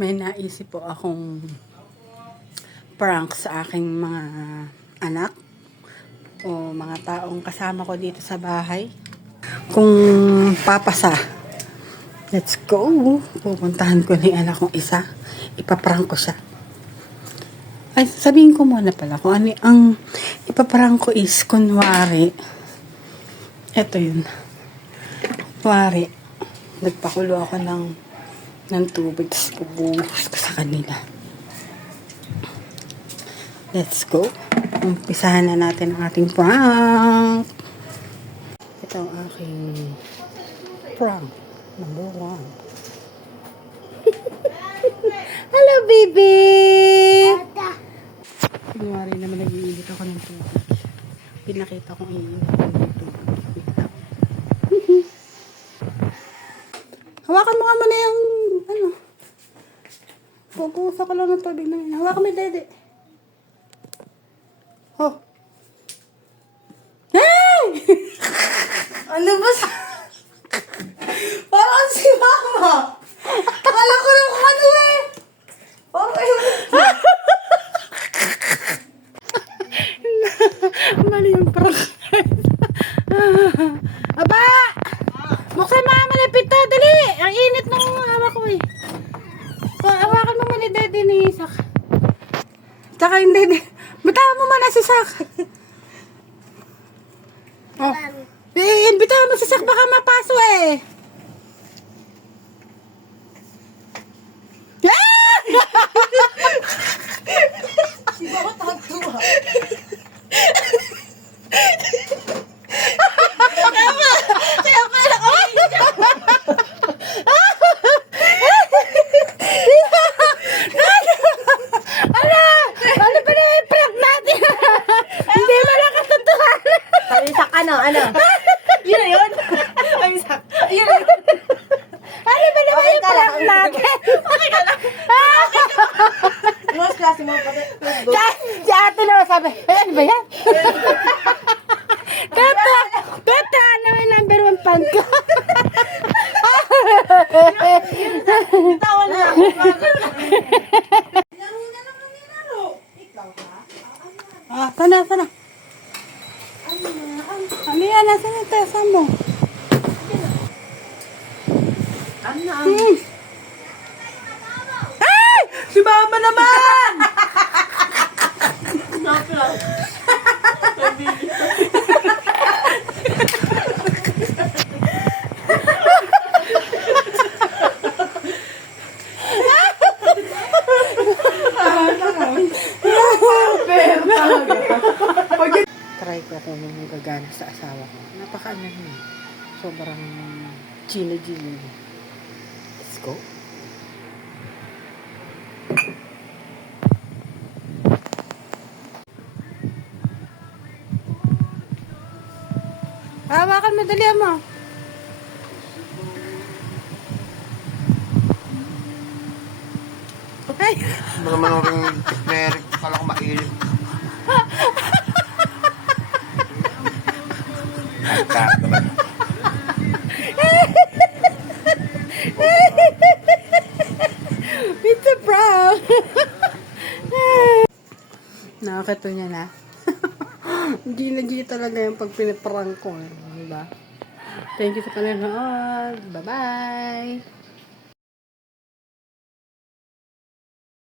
May naisip po akong prank sa aking mga anak o mga taong kasama ko dito sa bahay. Kung papasa, let's go. Pupuntahan ko ni anak kong isa. Ipaprank ko siya. Ay, sabihin ko muna pala kung ano ang ipaprank ko is, kunwari, eto yun. Kunwari, nagpakulo ako ng tubig, tapos bubuhos ko sa kanila. Let's go. Umpisahan na natin ang ating prank. Ito ang aking prank number 1. Hello, baby! Kunwari naman nag-iinit ako ng tubig. Pinakita kong iinit ako ng tubig. Hawakan mo nga muna yung, pupusa ko lang ng tubig na yun. Hawakan mo yung dede. Oh. Hey! Ano ba sa... Parang si mama. Akala ko lang kung ano eh. Parang ayun. Mali yung prank. Aba! Buksan mo naman yung pinto, dali! Ang init ng hawak ko eh. Hawakan mo muna daddy ni Isak. Tsaka yung daddy. Bitawan mo muna si Sak. Oh. Bitawan mo si Sak, baka mapaso eh. Si Baka takatuwa. Ano? Yun na yun? Ay, Isak. Yun na yun. Ano ba naman yung prank natin? Okay ka lang. Mas klase mo pati. Si ate naman sabi, ay ano ba yan? Tata naman number 1 fan ko. Tawa na ako. Sana. Ano yan? Nasaan yung tesa mo? Ano? Ay! Si mama naman! Try ko kung anong gagana sa asawa ko. Napaka-ano yun. Sobrang chili-chili. Let's go. Hawakan mo, dali mo. Okay. Mga manong merik, kala ko mainit. It's a prank. Nakakito niya na. G talaga yung pag piniprank ko. Diba? Thank you sa panonood. Bye-bye.